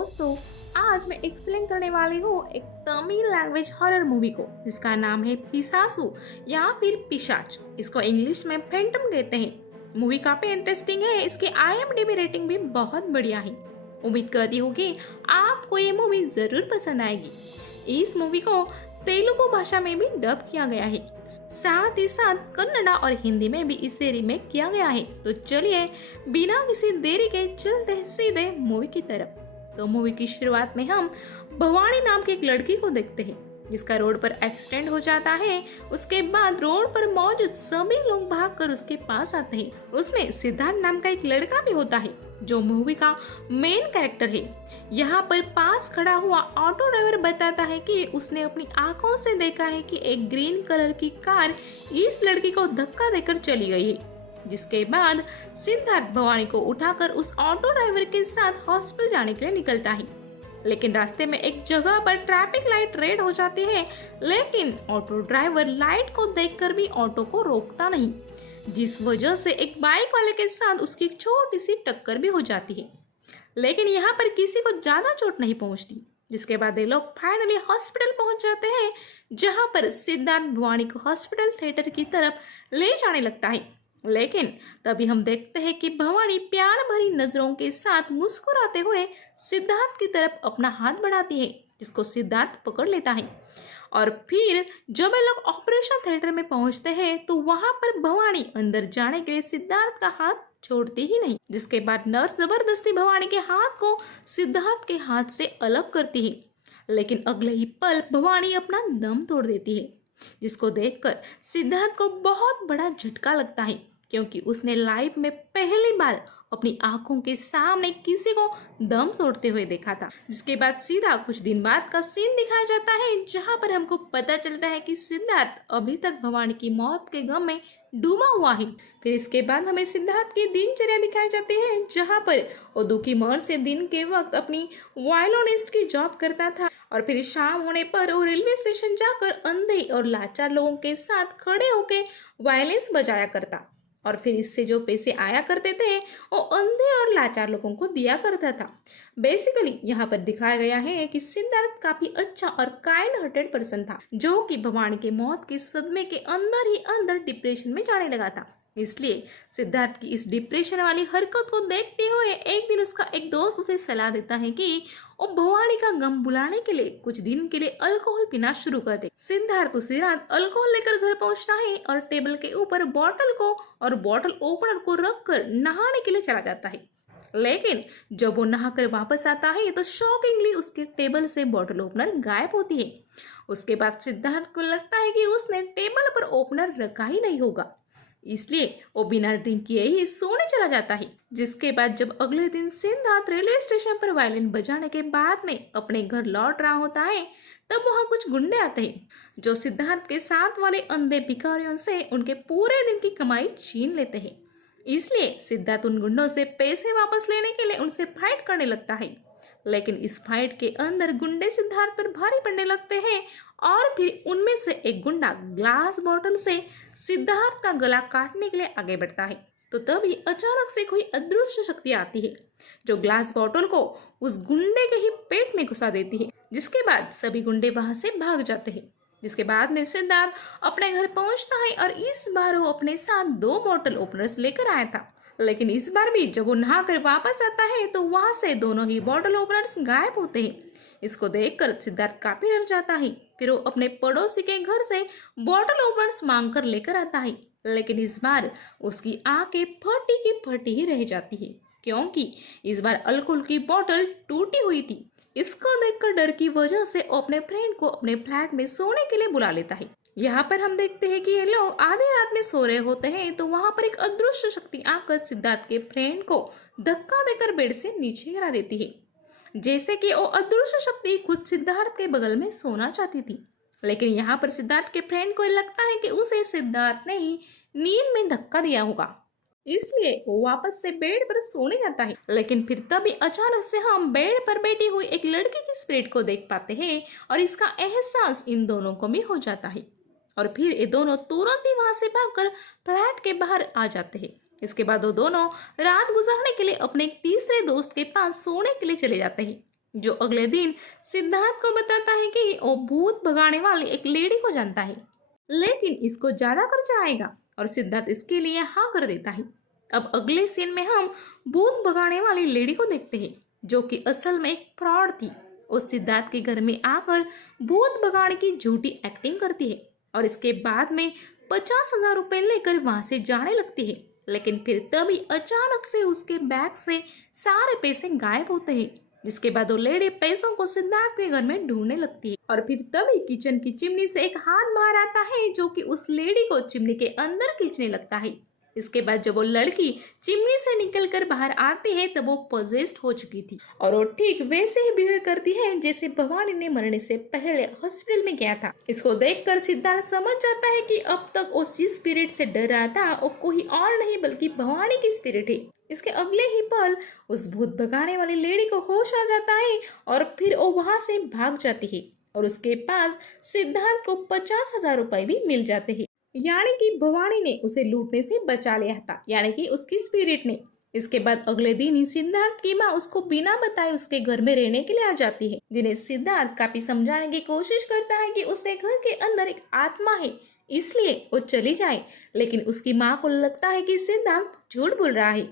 दोस्तों, आज मैं एक्सप्लेन करने वाली हूँ एक तमिल लैंग्वेज हॉरर मूवी को जिसका नाम है पिसासु या फिर पिशाच। इसको इंग्लिश में फैंटम कहते हैं। मूवी काफी इंटरेस्टिंग है। इसकी IMDb रेटिंग भी बहुत बढ़िया है। उम्मीद करती हूँ कि आपको ये मूवी जरूर पसंद आएगी। इस मूवी को तेलुगु भाषा में भी डब किया गया है, साथ ही साथ कन्नड़ा और हिंदी में भी इसे रीमेक किया गया है। तो चलिए बिना किसी देरी के चलते हैं सीधे मूवी की तरफ। तो मूवी की शुरुआत में हम भवानी नाम की एक लड़की को देखते हैं जिसका रोड पर एक्सीडेंट हो जाता है। उसके बाद रोड पर मौजूद सभी लोग भागकर उसके पास आते हैं। उसमें सिद्धार्थ नाम का एक लड़का भी होता है जो मूवी का मेन कैरेक्टर है। यहाँ पर पास खड़ा हुआ ऑटो ड्राइवर बताता है कि उसने अपनी आंखों से देखा है कि एक ग्रीन कलर की कार इस लड़की को धक्का देकर चली गई है। जिसके बाद सिद्धार्थ भवानी को उठाकर उस ऑटो ड्राइवर के साथ हॉस्पिटल जाने के लिए निकलता है। लेकिन रास्ते में एक जगह पर ट्रैफिक लाइट रेड हो जाती है, लेकिन ऑटो ड्राइवर लाइट को देखकर भी ऑटो को रोकता नहीं, जिस वजह से एक बाइक वाले के साथ उसकी एक छोटी सी टक्कर भी हो जाती है। लेकिन यहाँ पर किसी को ज्यादा चोट नहीं पहुंचती। जिसके बाद ये लोग फाइनली हॉस्पिटल पहुंच जाते हैं, जहां पर सिद्धार्थ भवानी को हॉस्पिटल थिएटर की तरफ ले जाने लगता है। लेकिन तभी हम देखते हैं कि भवानी प्यार भरी नजरों के साथ मुस्कुराते हुए सिद्धार्थ की तरफ अपना हाथ बढ़ाती है, जिसको सिद्धार्थ पकड़ लेता है। और फिर जब ये लोग ऑपरेशन थिएटर में पहुंचते हैं तो वहां पर भवानी अंदर जाने के लिए सिद्धार्थ का हाथ छोड़ती ही नहीं। जिसके बाद नर्स जबरदस्ती भवानी के हाथ को सिद्धार्थ के हाथ से अलग करती है, लेकिन अगले ही पल भवानी अपना दम तोड़ देती है। जिसको देखकर सिद्धार्थ को बहुत बड़ा झटका लगता है, क्योंकि उसने लाइफ में पहली बार अपनी आंखों के सामने किसी को दम तोड़ते हुए देखा था। जिसके बाद सीधा कुछ दिन बाद का सीन दिखाया जाता है, जहां पर हमको पता चलता है कि सिद्धार्थ अभी तक भवानी की मौत के गम में डूबा हुआ है। फिर इसके बाद हमें सिद्धार्थ की दिनचर्या दिखाई जाती है, जहां पर वो दुखी मन से दिन के वक्त अपनी वायलिनिस्ट की जॉब करता था और फिर शाम होने पर वो रेलवे स्टेशन जाकर अंधे और लाचार लोगों के साथ खड़े होकर वायलिन्स बजाया करता और फिर इससे जो पैसे आया करते थे वो अंधे और लाचार लोगों को दिया करता था। बेसिकली यहाँ पर दिखाया गया है कि सिद्धार्थ काफी अच्छा और काइंड हार्टेड पर्सन था, जो कि भवानी के मौत के सदमे के अंदर ही अंदर डिप्रेशन में जाने लगा था। इसलिए सिद्धार्थ की इस डिप्रेशन वाली हरकत को देखते हुए एक दिन उसका एक दोस्त उसे सलाह देता है कि वो भवानी का गम भुलाने के लिए कुछ दिन के लिए अल्कोहल पीना शुरू कर दे। सिद्धार्थ उसी रात अल्कोहल लेकर घर पहुंचता है और टेबल के ऊपर बॉटल को और बॉटल ओपनर को रखकर नहाने के लिए चला जाता है। लेकिन जब वो नहाकर वापस आता है तो शॉकिंगली उसके टेबल से बॉटल ओपनर गायब होती है। उसके बाद सिद्धार्थ को लगता है कि उसने टेबल पर ओपनर रखा ही नहीं होगा, इसलिए वो बिना ड्रिंक किए ही सोने चला जाता है। जिसके बाद जब अगले दिन सिद्धार्थ रेलवे स्टेशन पर वायलिन बजाने के बाद में अपने घर लौट रहा होता है, तब वहाँ कुछ गुंडे आते हैं जो सिद्धार्थ के साथ वाले अंधे भिखारियों से उनके पूरे दिन की कमाई छीन लेते हैं। इसलिए सिद्धार्थ उन गुंडों से पैसे वापस लेने के लिए उनसे फाइट करने लगता है। लेकिन इस फाइट के अंदर गुंडे सिद्धार्थ पर भारी पड़ने लगते हैं और फिर उनमें से एक गुंडा ग्लास बॉटल से सिद्धार्थ का गला काटने के लिए आगे बढ़ता है। तो तभी अचानक से कोई अदृश्य शक्ति आती है जो ग्लास बॉटल को उस गुंडे के ही पेट में घुसा देती है। जिसके बाद सभी गुंडे वहां से भाग जाते हैं। जिसके बाद में सिद्धार्थ अपने घर पहुंचता है और इस बार वो अपने साथ 2 बॉटल ओपनर्स लेकर आया था। लेकिन इस बार भी जब वो नहा कर वापस आता है तो वहां से दोनों ही बॉटल ओपनर्स गायब होते हैं। इसको देखकर सिद्धार्थ काफी डर जाता है। फिर वो अपने पड़ोसी के घर से बॉटल ओपनर्स मांग कर लेकर आता है, लेकिन इस बार उसकी आंखें फटी की फटी ही रह जाती है, क्योंकि इस बार अल्कोहल की बोतल टूटी हुई थी। इसको देखकर डर की वजह से वो अपने फ्रेंड को अपने फ्लैट में सोने के लिए बुला लेता है। यहाँ पर हम देखते हैं कि ये लोग आधी रात में सो रहे होते हैं, तो वहां पर एक अदृश्य शक्ति आकर सिद्धार्थ के फ्रेंड को धक्का देकर बेड से नीचे गिरा देती है, जैसे कि वो अदृश्य शक्ति खुद सिद्धार्थ के बगल में सोना चाहती थी। लेकिन यहाँ पर सिद्धार्थ के फ्रेंड को लगता है कि उसे सिद्धार्थ ने ही नींद में धक्का दिया होगा, इसलिए वो वापस से बेड पर सोने जाता है। लेकिन फिर तभी अचानक से हम बेड पर बैठी हुई एक लड़की की स्पिरिट को देख पाते हैं और इसका एहसास इन दोनों को भी हो जाता है। और फिर ये दोनों तुरंत ही वहां से भागकर फ्लैट के बाहर आ जाते हैं। इसके बाद वो दोनों रात गुजारने के लिए अपने एक तीसरे दोस्त के पास सोने के लिए चले जाते हैं। जो अगले दिन सिद्धार्थ को बताता है कि वो भूत भगाने वाली एक लेडी को जानता है, लेकिन इसको ज्यादा खर्चा आएगा और सिद्धार्थ इसके लिए हाँ कर देता है। अब अगले सीन में हम भूत भगाने वाली लेडी को देखते हैं, जो कि असल में एक फ्रॉड थी। उस सिद्धार्थ के घर में आकर भूत भगाने की झूठी एक्टिंग करती है और इसके बाद में 50,000 रुपए लेकर वहां से जाने लगती है। लेकिन फिर तभी अचानक से उसके बैग से सारे पैसे गायब होते हैं, जिसके बाद वो लेडी पैसों को सिद्धार्थ के घर में ढूंढने लगती है और फिर तभी किचन की चिमनी से एक हाथ बाहर आता है, जो कि उस लेडी को चिमनी के अंदर खींचने लगता है। इसके बाद जब वो लड़की चिमनी से निकलकर बाहर आती है तब वो पोजेस्ड हो चुकी थी और वो ठीक वैसे ही बिहेव करती है जैसे भवानी ने मरने से पहले हॉस्पिटल में गया था। इसको देखकर सिद्धार्थ समझ जाता है कि अब तक वो जिस स्पिरिट से डर रहा था वो कोई और नहीं बल्कि भवानी की स्पिरिट है। इसके अगले ही पल उस भूत भगाने वाली लेडी को होश आ जाता है और फिर वो वहां से भाग जाती है और उसके पास सिद्धार्थ को 50,000 रुपए भी मिल जाते हैं। यानी कि भवानी ने उसे लूटने से बचा लिया था, यानी कि उसकी स्पिरिट ने। इसके बाद अगले दिन ही सिद्धार्थ की माँ उसको बिना बताए उसके घर में रहने के लिए आ जाती है, जिन्हें सिद्धार्थ काफी समझाने की कोशिश करता है कि उसके घर के अंदर एक आत्मा है, इसलिए वो चली जाए। लेकिन उसकी माँ को लगता है कि सिद्धार्थ झूठ बोल रहा है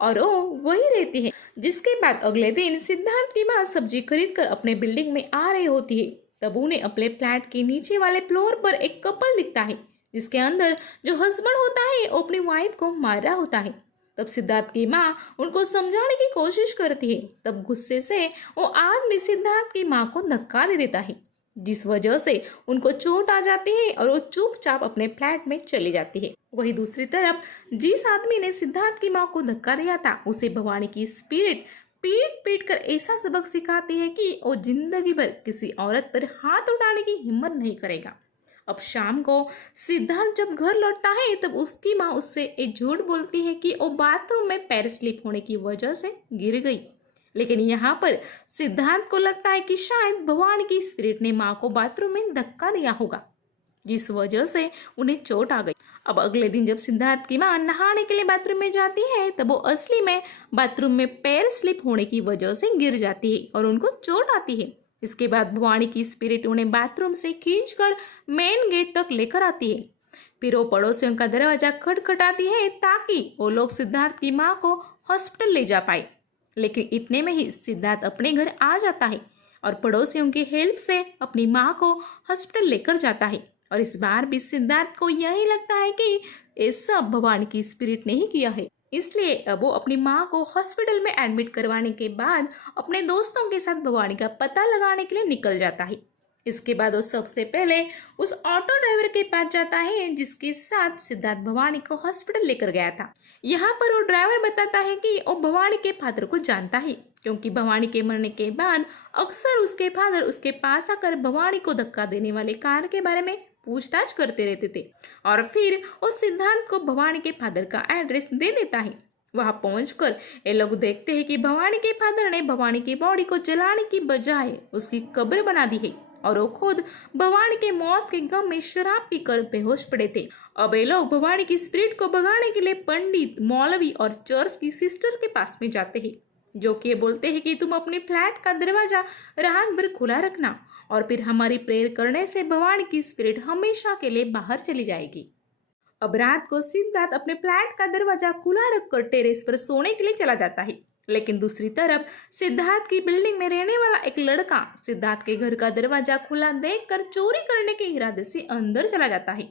और वो वही रहती है। जिसके बाद अगले दिन सिद्धार्थ की माँ सब्जी खरीद कर अपने बिल्डिंग में आ रही होती है, तब उन्हें अपने फ्लैट के नीचे वाले फ्लोर पर एक कपल दिखता है, जिसके अंदर जो हस्बैंड होता है वो अपनी वाइफ को मार रहा होता है। तब सिद्धार्थ की माँ उनको समझाने की कोशिश करती है, तब गुस्से से वो आदमी सिद्धार्थ की माँ को धक्का दे देता है, जिस वजह से उनको चोट आ जाती है और वो चुपचाप अपने फ्लैट में चली जाती है। वही दूसरी तरफ जिस आदमी ने सिद्धार्थ की माँ को धक्का दिया था उसे भवानी की स्पिरिट पीट पीट कर ऐसा सबक सिखाती है कि वो जिंदगी भर किसी औरत पर हाथ उठाने की हिम्मत नहीं करेगा। अब शाम को सिद्धार्थ जब घर लौटता है तब उसकी माँ उससे एक झूठ बोलती है कि वो बाथरूम में पैर स्लिप होने की वजह से गिर गई। लेकिन यहाँ पर सिद्धार्थ को लगता है कि शायद भगवान की स्पिरिट ने माँ को बाथरूम में धक्का दिया होगा, जिस वजह से उन्हें चोट आ गई। अब अगले दिन जब सिद्धार्थ की माँ नहाने के लिए बाथरूम में जाती है तब वो असली में बाथरूम में पैर स्लिप होने की वजह से गिर जाती है और उनको चोट आती है। इसके बाद भवानी की स्पिरिट उन्हें बाथरूम से खींचकर मेन गेट तक लेकर आती है। फिर वो पड़ोसियों का दरवाजा खटखटाती है ताकि वो लोग सिद्धार्थ की माँ को हॉस्पिटल ले जा पाए। लेकिन इतने में ही सिद्धार्थ अपने घर आ जाता है और पड़ोसियों की हेल्प से अपनी माँ को हॉस्पिटल लेकर जाता है। और इस बार भी सिद्धार्थ को यही लगता है कि ये सब भवानी की स्पिरिट ने ही किया है, इसलिए अब वो अपनी माँ को हॉस्पिटल में एडमिट करवाने के बाद अपने दोस्तों के साथ भवानी का पता लगाने के लिए निकल जाता है। इसके बाद वो सबसे पहले उस ऑटो ड्राइवर के पास जाता है जिसके साथ सिद्धार्थ भवानी को हॉस्पिटल लेकर गया था। यहाँ पर वो ड्राइवर बताता है कि वो भवानी के फादर को जानता है, क्योंकि भवानी के मरने के बाद अक्सर उसके फादर उसके पास आकर भवानी को धक्का देने वाले कार के बारे में पूछताछ करते रहते थे और फिर उस सिद्धार्थ को भवानी के फादर का एड्रेस दे देता है। वहां पहुंचकर ये लोग देखते हैं कि भवानी के फादर ने भवानी की बॉडी को जलाने की बजाय उसकी कब्र बना दी है और वो खुद भवानी के मौत के गम में शराब पीकर बेहोश पड़े थे। अब ये लोग भवानी की स्पिरिट को भगाने के लिए पंडित, मौलवी और चर्च की सिस्टर के पास में जाते हैं, जो कि बोलते हैं कि तुम अपने फ्लैट का दरवाजा रात भर खुला रखना और फिर हमारी प्रेयर करने से भगवान की स्पिरिट हमेशा के लिए बाहर चली जाएगी। अब रात को सिद्धार्थ अपने फ्लैट का दरवाजा खुला रखकर टेरेस पर सोने के लिए चला जाता है, लेकिन दूसरी तरफ सिद्धार्थ की बिल्डिंग में रहने वाला एक लड़का सिद्धार्थ के घर का दरवाजा खुला देखकर चोरी करने के इरादे से अंदर चला जाता है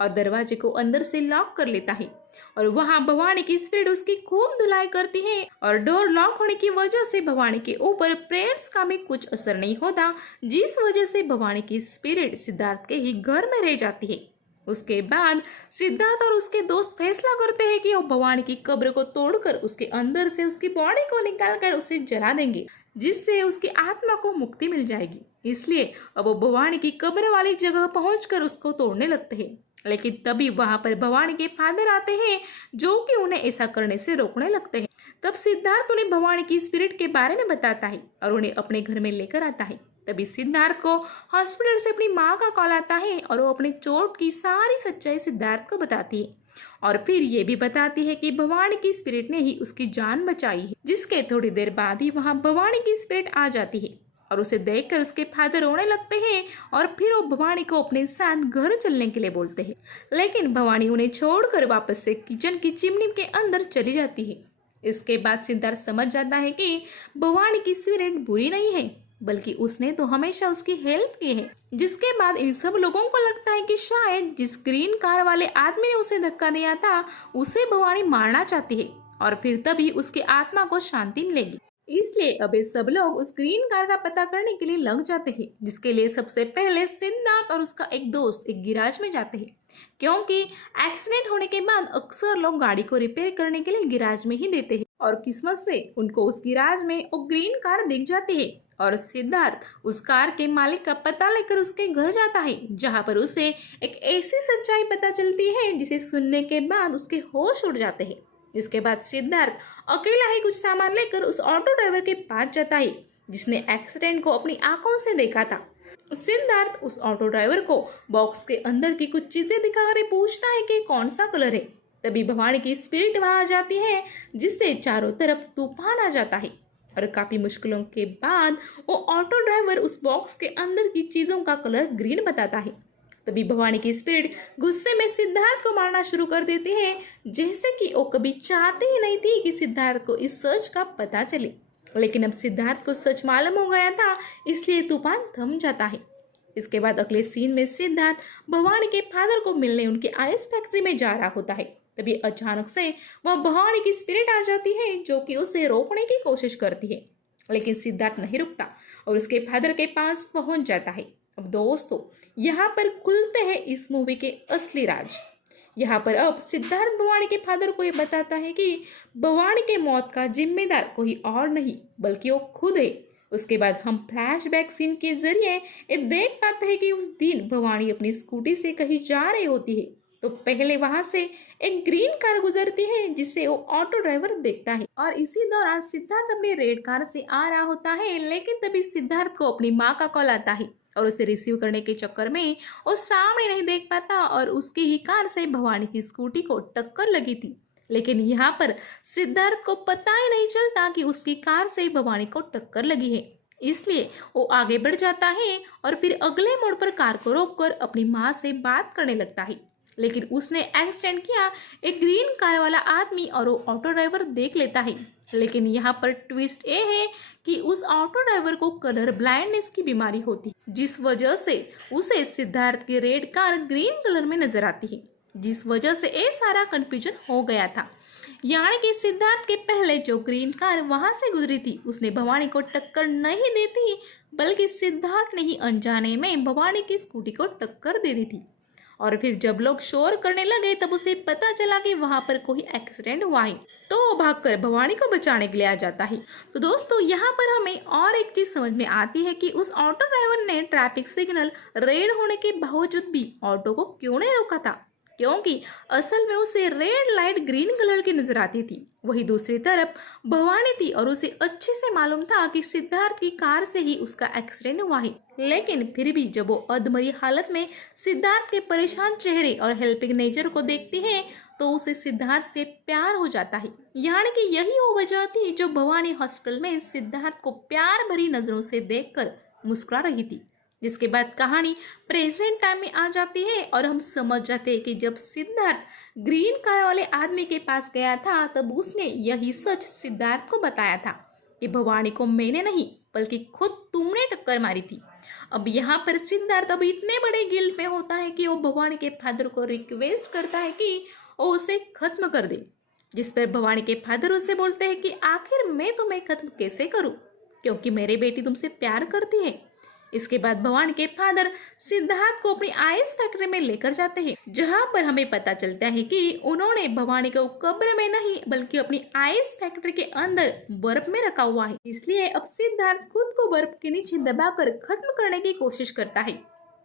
और दरवाजे को अंदर से लॉक कर लेता है। और वहां भवानी की स्पिरिट उसकी खूब धुलाई करती है और डोर लॉक होने की वजह से भवानी के ऊपर प्रेयर्स का भी कुछ असर नहीं होता, जिस वजह से भवानी की स्पिरिट सिद्धार्थ के ही घर में रह जाती है। उसके बाद सिद्धार्थ और उसके दोस्त फैसला करते हैं कि वो भवानी की कब्र को तोड़कर उसके अंदर से उसकी बॉडी को निकालकर उसे जला देंगे, जिससे उसकी आत्मा को मुक्ति मिल जाएगी। इसलिए अब वो भवानी की कब्र वाली जगह पहुंचकर उसको तोड़ने लगते हैं, लेकिन तभी वहां पर भवानी के फादर आते हैं जो कि उन्हें ऐसा करने से रोकने लगते हैं। तब सिद्धार्थ उन्हें भवानी की स्पिरिट के बारे में बताता है और उन्हें अपने घर में लेकर आता है। तभी सिद्धार्थ को हॉस्पिटल से अपनी माँ का कॉल आता है और वो अपनी चोट की सारी सच्चाई सिद्धार्थ को बताती है और फिर ये भी बताती है कि भवानी की स्पिरिट ने ही उसकी जान बचाई है। जिसके थोड़ी देर बाद ही वहाँ भवानी की स्पिरिट आ जाती है और उसे देखकर उसके फादर रोने लगते हैं और फिर वो भवानी को अपने साथ घर चलने के लिए बोलते हैं। लेकिन भवानी उन्हें छोड़कर वापस से किचन की चिमनी के अंदर चली जाती है। इसके बाद सिद्धार्थ समझ जाता है कि भवानी की स्पिरिट बुरी नहीं है, बल्कि उसने तो हमेशा उसकी हेल्प की है। जिसके बाद इन सब लोगों को लगता है कि शायद जिस ग्रीन कार वाले आदमी ने उसे धक्का दिया था उसे भवानी मारना चाहती है और फिर तभी उसकी आत्मा को शांति मिलेगी। इसलिए अब ये सब लोग उस ग्रीन कार का पता करने के लिए लग जाते हैं, जिसके लिए सबसे पहले सिद्धार्थ और उसका एक दोस्त एक गिराज में जाते हैं, क्योंकि एक्सीडेंट होने के बाद अक्सर लोग गाड़ी को रिपेयर करने के लिए गिराज में ही देते हैं। और किस्मत से उनको उस गिराज में वो ग्रीन कार दिख जाती है और सिद्धार्थ उस कार के मालिक का पता लेकर उसके घर जाता है, जहाँ पर उसे एक ऐसी सच्चाई पता चलती है जिसे सुनने के बाद उसके होश उड़ जाते हैं। जिसके बाद सिद्धार्थ अकेला ही कुछ सामान लेकर उस ऑटो ड्राइवर के पास जाता है जिसने एक्सीडेंट को अपनी आंखों से देखा था। सिद्धार्थ उस ऑटो ड्राइवर को बॉक्स के अंदर की कुछ चीजें दिखाकर पूछता है कि कौन सा कलर है। तभी भवानी की स्पिरिट वहां आ जाती है, जिससे चारों तरफ तूफान आ जाता है और काफी मुश्किलों के बाद वो ऑटो ड्राइवर उस बॉक्स के अंदर की चीजों का कलर ग्रीन बताता है। तभी भवानी की स्पिरिट गुस्से में सिद्धार्थ को मारना शुरू कर देती है, जैसे कि वो कभी चाहती ही नहीं थी कि सिद्धार्थ को इस सच का पता चले। लेकिन अब सिद्धार्थ को सच मालूम हो गया था, इसलिए तूफान थम जाता है। इसके बाद अगले सीन में सिद्धार्थ भवानी के फादर को मिलने उनके आइस फैक्ट्री में जा रहा होता है। तभी अचानक से वह भवानी की स्पिरिट आ जाती है, जो कि उसे रोकने की कोशिश करती है। लेकिन सिद्धार्थ नहीं रुकता और उसके फादर के पास पहुंच जाता है। अब दोस्तों, यहाँ पर खुलते हैं इस मूवी के असली राज। यहाँ पर अब सिद्धार्थ भवानी के फादर को ये बताता है कि भवानी के मौत का जिम्मेदार कोई और नहीं बल्कि वो खुद है। उसके बाद हम फ्लैशबैक सीन के जरिए ये देख पाते हैं कि उस दिन भवानी अपनी स्कूटी से कहीं जा रही होती है, तो पहले वहां से एक ग्रीन कार गुजरती है जिसे वो ऑटो ड्राइवर देखता है और इसी दौरान सिद्धार्थ अपनी रेड कार से आ रहा होता है। लेकिन तभी सिद्धार्थ को अपनी माँ का कॉल आता है और उसे रिसीव करने के चक्कर में वो सामने नहीं देख पाता और उसकी ही कार से भवानी की स्कूटी को टक्कर लगी थी। लेकिन यहाँ पर सिद्धार्थ को पता ही नहीं चलता कि उसकी कार से भवानी को टक्कर लगी है, इसलिए वो आगे बढ़ जाता है और फिर अगले मोड़ पर कार को रोककर अपनी माँ से बात करने लगता है। लेकिन उसने एक्सीडेंट किया एक ग्रीन कार वाला आदमी और वो ऑटो ड्राइवर देख लेता है। लेकिन यहाँ पर ट्विस्ट ये है कि उस ऑटो ड्राइवर को कलर ब्लाइंडनेस की बीमारी होती, जिस वजह से उसे सिद्धार्थ की रेड कार ग्रीन कलर में नजर आती है, जिस वजह से ये सारा कंफ्यूजन हो गया था। यानी कि सिद्धार्थ के पहले जो ग्रीन कार वहां से गुजरी थी उसने भवानी को टक्कर नहीं दी थी, बल्कि सिद्धार्थ ने ही अनजाने में भवानी की स्कूटी को टक्कर दे दी थी। और फिर जब लोग शोर करने लगे तब उसे पता चला कि वहां पर कोई एक्सीडेंट हुआ है, तो वो भागकर भवानी को बचाने के लिए आ जाता है। तो दोस्तों, यहाँ पर हमें और एक चीज समझ में आती है कि उस ऑटो ड्राइवर ने ट्रैफिक सिग्नल रेड होने के बावजूद भी ऑटो को क्यों नहीं रोका था, क्योंकि असल में उसे रेड लाइट ग्रीन कलर की नजर आती थी। वही दूसरी तरफ भवानी थी और उसे अच्छे से मालूम था कि सिद्धार्थ की कार से ही उसका एक्सीडेंट हुआ है। लेकिन फिर भी जब वो अधमरी हालत में सिद्धार्थ के परेशान चेहरे और हेल्पिंग नेचर को देखती है तो उसे सिद्धार्थ से प्यार हो जाता है। यानी कि यही वो वजह थी जो भवानी हॉस्पिटल में सिद्धार्थ को प्यार भरी नजरों से देखकर मुस्कुरा रही थी। जिसके बाद कहानी प्रेजेंट टाइम में आ जाती है और हम समझ जाते हैं कि जब सिद्धार्थ ग्रीन कार वाले आदमी के पास गया था तब उसने यही सच सिद्धार्थ को बताया था कि भवानी को मैंने नहीं बल्कि खुद तुमने टक्कर मारी थी। अब यहाँ पर सिद्धार्थ अब इतने बड़े गिल्ट में होता है कि वो भवानी के फादर को रिक्वेस्ट करता है कि वो उसे खत्म कर दे, जिस पर भवानी के फादर उसे बोलते हैं कि आखिर मैं तुम्हें खत्म कैसे करूं, क्योंकि मेरी बेटी तुमसे प्यार करती है। इसके बाद भवानी के फादर सिद्धार्थ को अपनी आइस फैक्ट्री में लेकर जाते हैं, जहां पर हमें पता चलता है कि उन्होंने भवानी को कब्र में नहीं बल्कि अपनी आइस फैक्ट्री के अंदर बर्फ में रखा हुआ है। इसलिए अब सिद्धार्थ खुद को बर्फ के नीचे दबाकर खत्म करने की कोशिश करता है।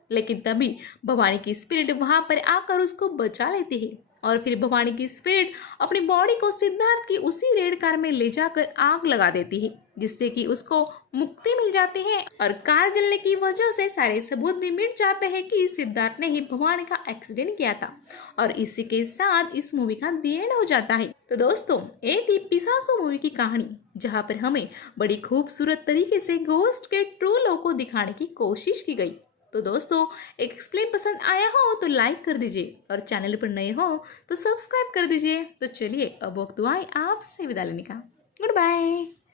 लेकिन तभी भवानी की स्पिरिट वहां पर आकर उसको बचा लेती है और फिर भवानी की स्पिरिट अपनी बॉडी को सिद्धार्थ की उसी रेड कार में ले जाकर आग लगा देती है, जिससे कि उसको मुक्ति मिल जाती है और कार जलने की वजह से सारे सबूत भी मिट जाते हैं कि सिद्धार्थ ने ही भवानी का एक्सीडेंट किया था। और इसी के साथ इस मूवी का दी एंड हो जाता है। तो दोस्तों, ये थी पिसासो मूवी की कहानी, जहाँ पर हमें बड़ी खूबसूरत तरीके से घोस्ट के ट्रू लो को दिखाने की कोशिश की गई। तो दोस्तों, एक एक्सप्लेन पसंद आया हो तो लाइक कर दीजिए और चैनल पर नए हो तो सब्सक्राइब कर दीजिए। तो चलिए अब वक्त हुआ है आपसे विदा लेने का। Good bye.